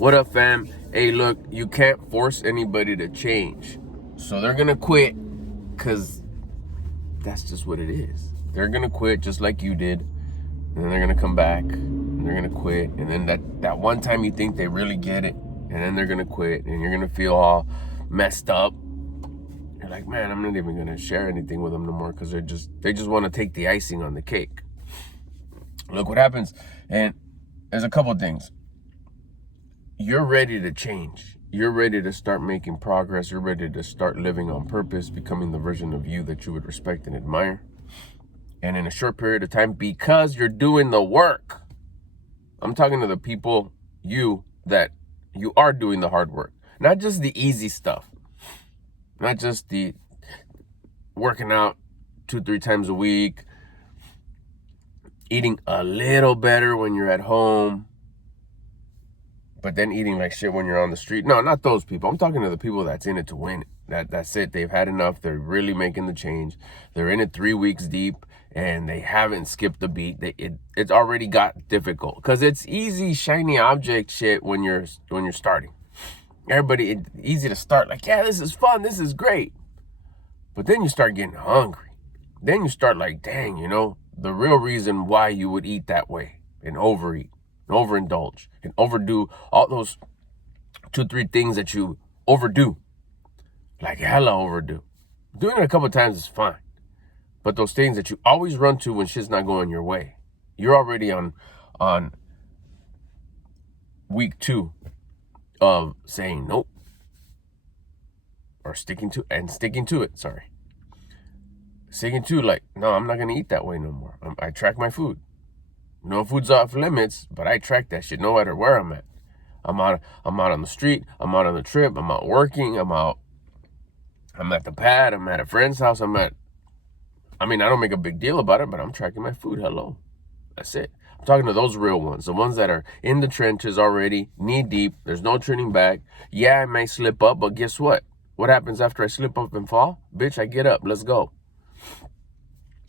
What up, fam? Hey, look, you can't force anybody to change. So they're gonna quit because that's just what it is. They're gonna quit just like you did, and then they're gonna come back and they're gonna quit, and then that one time you think they really get it, and then they're gonna quit, and you're gonna feel all messed up. You're like, man, I'm not even gonna share anything with them no more because they just want to take the icing on the cake. Look what happens, and there's a couple things. You're ready to change. You're ready to start making progress. You're ready to start living on purpose, becoming the version of you that you would respect and admire. And in a short period of time, because you're doing the work. I'm talking to the people, that you are doing the hard work. Not just the easy stuff. Not just the working out 2-3 times a week. Eating a little better when you're at home. But then eating like shit when you're on the street. No, not those people. I'm talking to the people that's in it to win it. That's it. They've had enough. They're really making the change. They're in it 3 weeks deep, and they haven't skipped a beat. It's already got difficult because it's easy, shiny object shit when you're starting. Everybody, it's easy to start like, yeah, this is fun. This is great. But then you start getting hungry. Then you start like, dang, the real reason why you would eat that way and overeat. Overindulge and overdo all those 2-3 things that you overdo, like hella overdo. Doing it a couple of times is fine, but those things that you always run to when shit's not going your way, you're already on week 2 of saying nope or sticking to it. Sticking to like, no, I'm not gonna eat that way no more. I track my food. No food's off limits, but I track that shit no matter where I'm at. I'm out on the street. I'm out on the trip. I'm out working. I'm at the pad. I'm at a friend's house. I don't make a big deal about it, but I'm tracking my food. Hello. That's it. I'm talking to those real ones, the ones that are in the trenches already, knee deep. There's no turning back. Yeah, I may slip up, but guess what? What happens after I slip up and fall? Bitch, I get up. Let's go.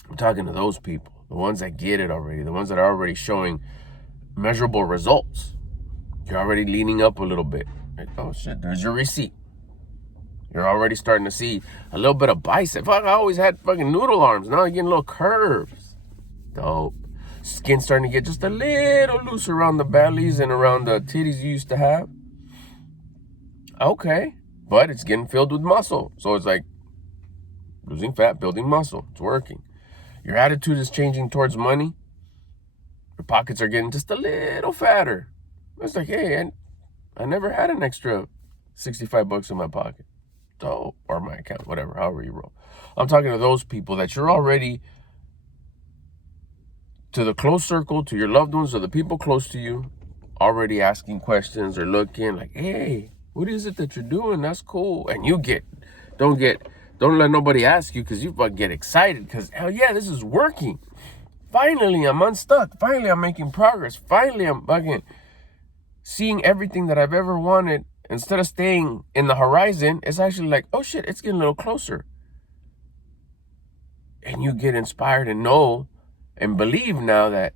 I'm talking to those people. The ones that get it already, the ones that are already showing measurable results. You're already leaning up a little bit. Like, oh shit, there's your receipt. You're already starting to see a little bit of bicep. Fuck, I always had fucking noodle arms. Now I'm getting little curves. Dope. Skin starting to get just a little loose around the bellies and around the titties you used to have. Okay. But it's getting filled with muscle. So it's like losing fat, building muscle. It's working. Your attitude is changing towards money. Your pockets are getting just a little fatter. It's like, hey, I never had an extra $65 in my pocket. So, or my account, whatever, however you roll. I'm talking to those people that you're already, to the close circle, to your loved ones or the people close to you, already asking questions or looking like, hey, what is it that you're doing? That's cool. And you don't let nobody ask you because you fucking get excited because, hell yeah, this is working. Finally, I'm unstuck. Finally, I'm making progress. Finally, I'm fucking seeing everything that I've ever wanted. Instead of staying in the horizon, it's actually like, oh shit, it's getting a little closer. And you get inspired and know and believe now that,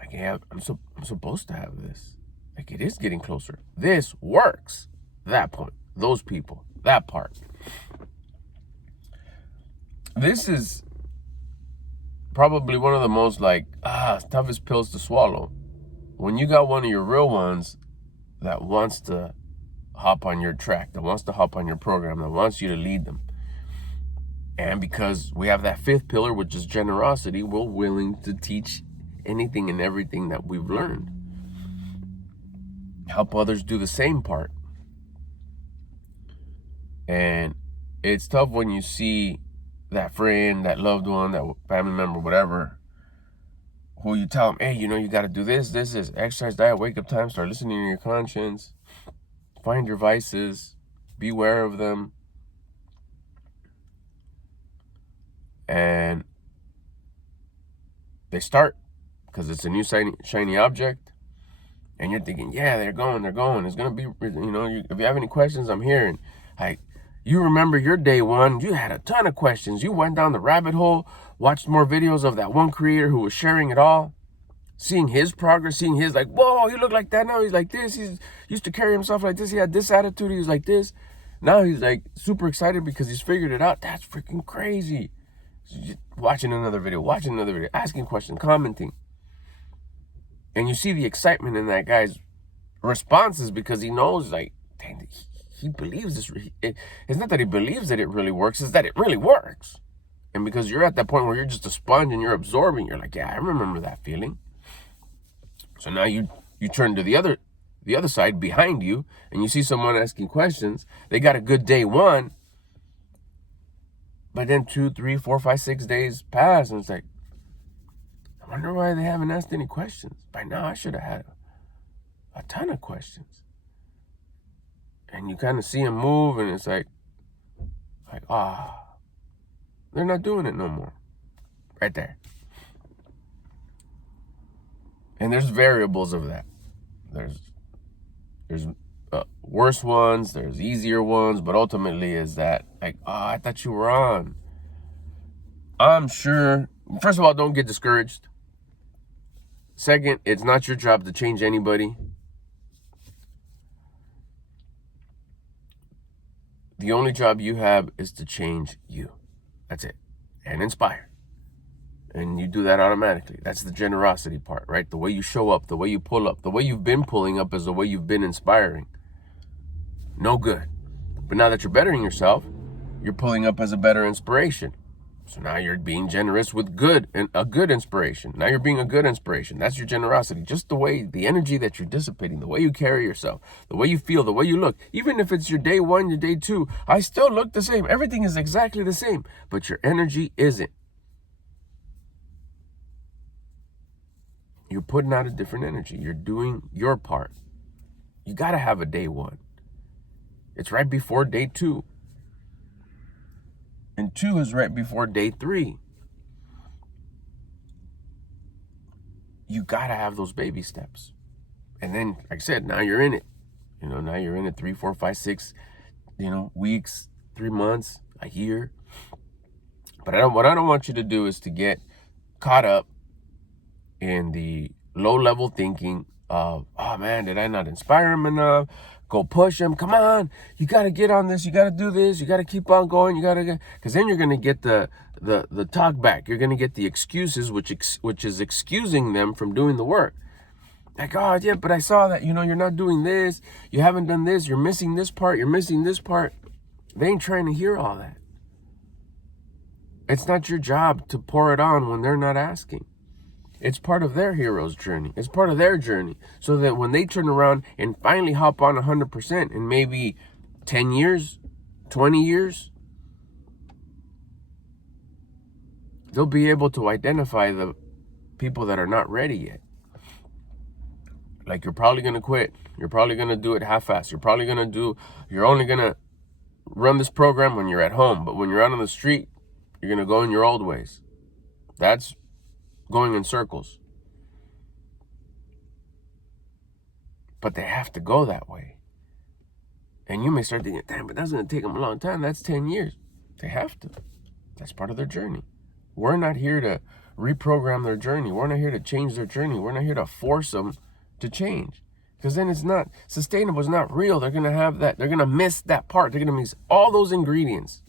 like, yeah, I'm supposed to have this. Like, it is getting closer. This works. That point. Those people. That part. This is probably one of the most toughest pills to swallow. When you got one of your real ones that wants to hop on your track, that wants to hop on your program, that wants you to lead them. And because we have that 5th pillar, which is generosity, we're willing to teach anything and everything that we've learned. Help others do the same part. And it's tough when you see that friend, that loved one, that family member, whatever, who you tell them, hey, you got to do this is exercise, diet, wake up time, start listening to your conscience, find your vices, beware of them. And they start because it's a new shiny object. And you're thinking, yeah, they're going. It's going to be, if you have any questions, I'm here. And you remember your day one, you had a ton of questions. You went down the rabbit hole, watched more videos of that one creator who was sharing it all. Seeing his progress, seeing his like, whoa, he looked like that. Now he's like this. He used to carry himself like this. He had this attitude. He was like this. Now he's like super excited because he's figured it out. That's freaking crazy. Watching another video, asking questions, commenting. And you see the excitement in that guy's responses because he knows, like, dang, he believes this. It's not that he believes that it really works, it's that it really works. And because you're at that point where you're just a sponge and you're absorbing, you're like, yeah, I remember that feeling. So now you turn to the other side behind you and you see someone asking questions. They got a good day one, but then 2, 3, 4, 5, 6 days pass and it's like, I wonder why they haven't asked any questions. By now I should have had a ton of questions. And you kind of see them move and it's like, they're not doing it no more. Right there. And there's variables of that. There's worse ones, there's easier ones, but ultimately is that like, I thought you were on. I'm sure, first of all, don't get discouraged. Second, it's not your job to change anybody. The only job you have is to change you. That's it. And inspire. And you do that automatically. That's the generosity part, right? The way you show up, the way you pull up, the way you've been pulling up is the way you've been inspiring. No good. But now that you're bettering yourself, you're pulling up as a better inspiration. So now you're being generous with good and a good inspiration. Now you're being a good inspiration. That's your generosity. Just the way, the energy that you're dissipating, the way you carry yourself, the way you feel, the way you look. Even if it's your day one, your day two, I still look the same. Everything is exactly the same, but your energy isn't. You're putting out a different energy. You're doing your part. You got to have a day one. It's right before day two. And 2 is right before day 3. You got to have those baby steps. And then, like I said, now you're in it. Now you're in it 3, 4, 5, 6, weeks, 3 months, a year. But what I don't want you to do is to get caught up in the low-level thinking of, oh, man, did I not inspire him enough? Go push him. Come on. You got to get on this. You got to do this. You got to keep on going. You got to get, because then you're going to get the talk back. You're going to get the excuses, which is excusing them from doing the work. Like, oh, yeah, but I saw that, you're not doing this. You haven't done this. You're missing this part. You're missing this part. They ain't trying to hear all that. It's not your job to pour it on when they're not asking. It's part of their hero's journey. It's part of their journey. So that when they turn around and finally hop on 100% in maybe 10 years, 20 years, they'll be able to identify the people that are not ready yet. Like, you're probably going to quit. You're probably going to do it half-assed. You're only going to run this program when you're at home. But when you're out on the street, you're going to go in your old ways. That's going in circles. But they have to go that way. And you may start thinking, damn, but that's going to take them a long time. That's 10 years. They have to. That's part of their journey. We're not here to reprogram their journey. We're not here to change their journey. We're not here to force them to change. Because then it's not sustainable. It's not real. They're going to have that. They're going to miss that part. They're going to miss all those ingredients.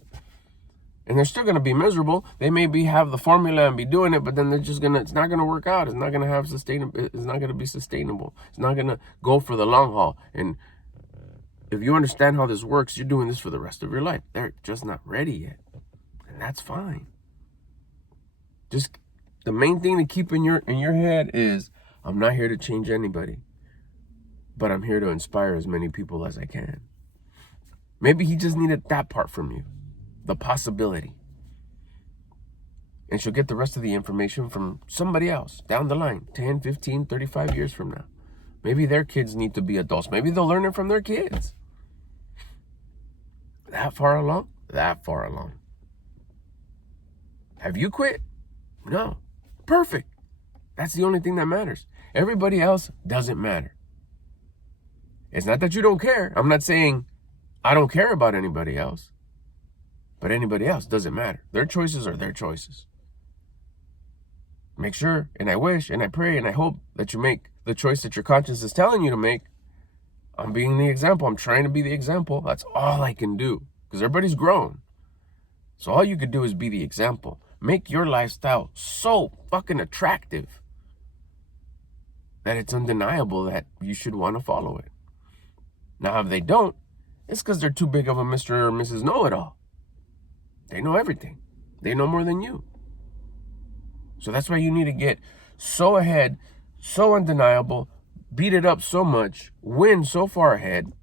And they're still going to be miserable. They may have the formula and be doing it, but then it's not going to work out. It's not going to have sustainable. It's not going to be sustainable. It's not going to go for the long haul. And if you understand how this works, you're doing this for the rest of your life. They're just not ready yet. And that's fine. Just the main thing to keep in your head is, I'm not here to change anybody, but I'm here to inspire as many people as I can. Maybe he just needed that part from you. The possibility. And she'll get the rest of the information from somebody else down the line, 10, 15, 35 years from now. Maybe their kids need to be adults. Maybe they'll learn it from their kids. That far along? That far along. Have you quit? No. Perfect. That's the only thing that matters. Everybody else doesn't matter. It's not that you don't care. I'm not saying I don't care about anybody else. But anybody else doesn't matter. Their choices are their choices. make sure, and I wish, and I pray, and I hope that you make the choice that your conscience is telling you to make. I'm being the example. I'm trying to be the example. That's all I can do, because everybody's grown. So all you could do is be the example. Make your lifestyle so fucking attractive that it's undeniable that you should want to follow it. Now, if they don't, it's because they're too big of a Mr. or Mrs. Know-It-All. They know everything. They know more than you. So that's why you need to get so ahead, so undeniable, beat it up so much, win so far ahead.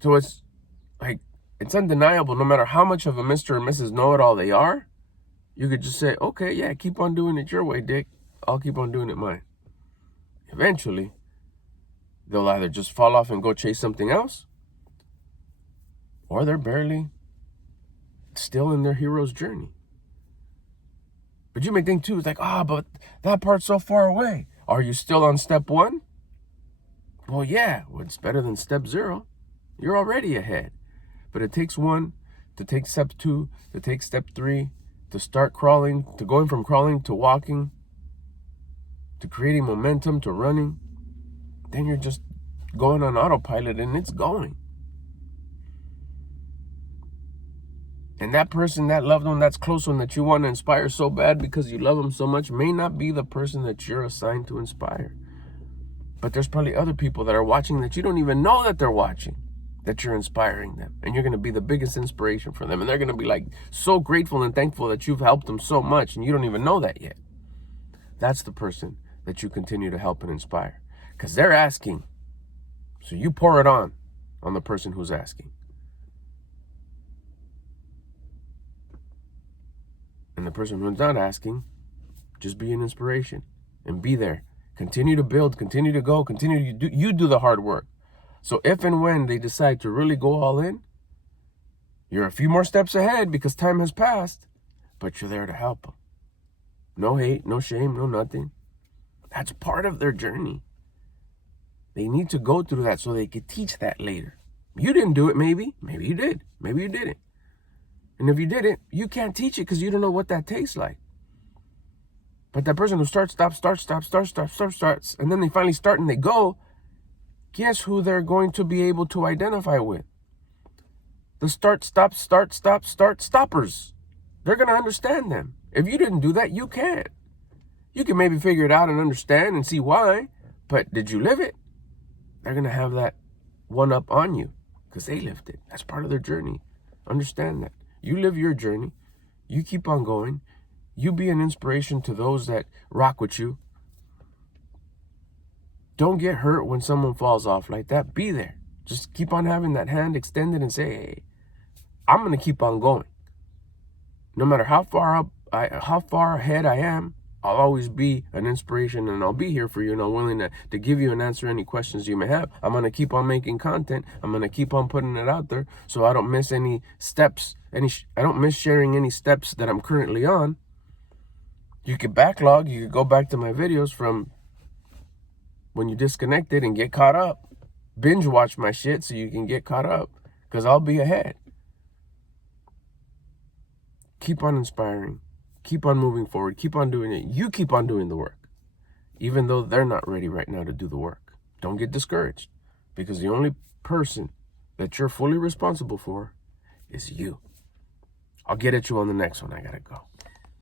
So it's like, it's undeniable no matter how much of a Mr. or Mrs. Know-It-All they are. You could just say, okay, yeah, keep on doing it your way, Dick. I'll keep on doing it mine. Eventually, they'll either just fall off and go chase something else, or they're barely still in their hero's journey. But you may think too, it's like, but that part's so far away. Are you still on step 1? Well, yeah, it's better than step 0. You're already ahead. But it takes 1 to take step 2, to take step 3, to start crawling, to going from crawling to walking, to creating momentum, to running. Then you're just going on autopilot and it's going. And that person, that loved one, that's close one that you want to inspire so bad because you love them so much may not be the person that you're assigned to inspire. But there's probably other people that are watching that you don't even know that they're watching, that you're inspiring them. And you're going to be the biggest inspiration for them. And they're going to be like so grateful and thankful that you've helped them so much and you don't even know that yet. That's the person that you continue to help and inspire. Because they're asking. So you pour it on the person who's asking. And the person who's not asking, just be an inspiration and be there. Continue to build, continue to go, you do the hard work. So if and when they decide to really go all in, you're a few more steps ahead because time has passed, but you're there to help them. No hate, no shame, no nothing. That's part of their journey. They need to go through that so they could teach that later. You didn't do it, maybe. Maybe you did. Maybe you didn't. And if you didn't, you can't teach it because you don't know what that tastes like. But that person who starts, and then they finally start and they go, guess who they're going to be able to identify with? The start, stoppers. They're going to understand them. If you didn't do that, you can't. You can maybe figure it out and understand and see why, but did you live it? They're going to have that one up on you because they lived it. That's part of their journey. Understand that. You live your journey. You keep on going. You be an inspiration to those that rock with you. Don't get hurt when someone falls off like that. Be there. Just keep on having that hand extended and say, hey, I'm going to keep on going. No matter how far ahead I am, I'll always be an inspiration and I'll be here for you and I'm willing to give you and answer any questions you may have. I'm going to keep on making content. I'm going to keep on putting it out there so I don't miss any steps. I don't miss sharing any steps that I'm currently on. You could backlog. You could go back to my videos from when you disconnected and get caught up. Binge watch my shit so you can get caught up because I'll be ahead. Keep on inspiring. Keep on moving forward. Keep on doing it. You keep on doing the work. Even though they're not ready right now to do the work. Don't get discouraged. Because the only person that you're fully responsible for is you. I'll get at you on the next one. I gotta go.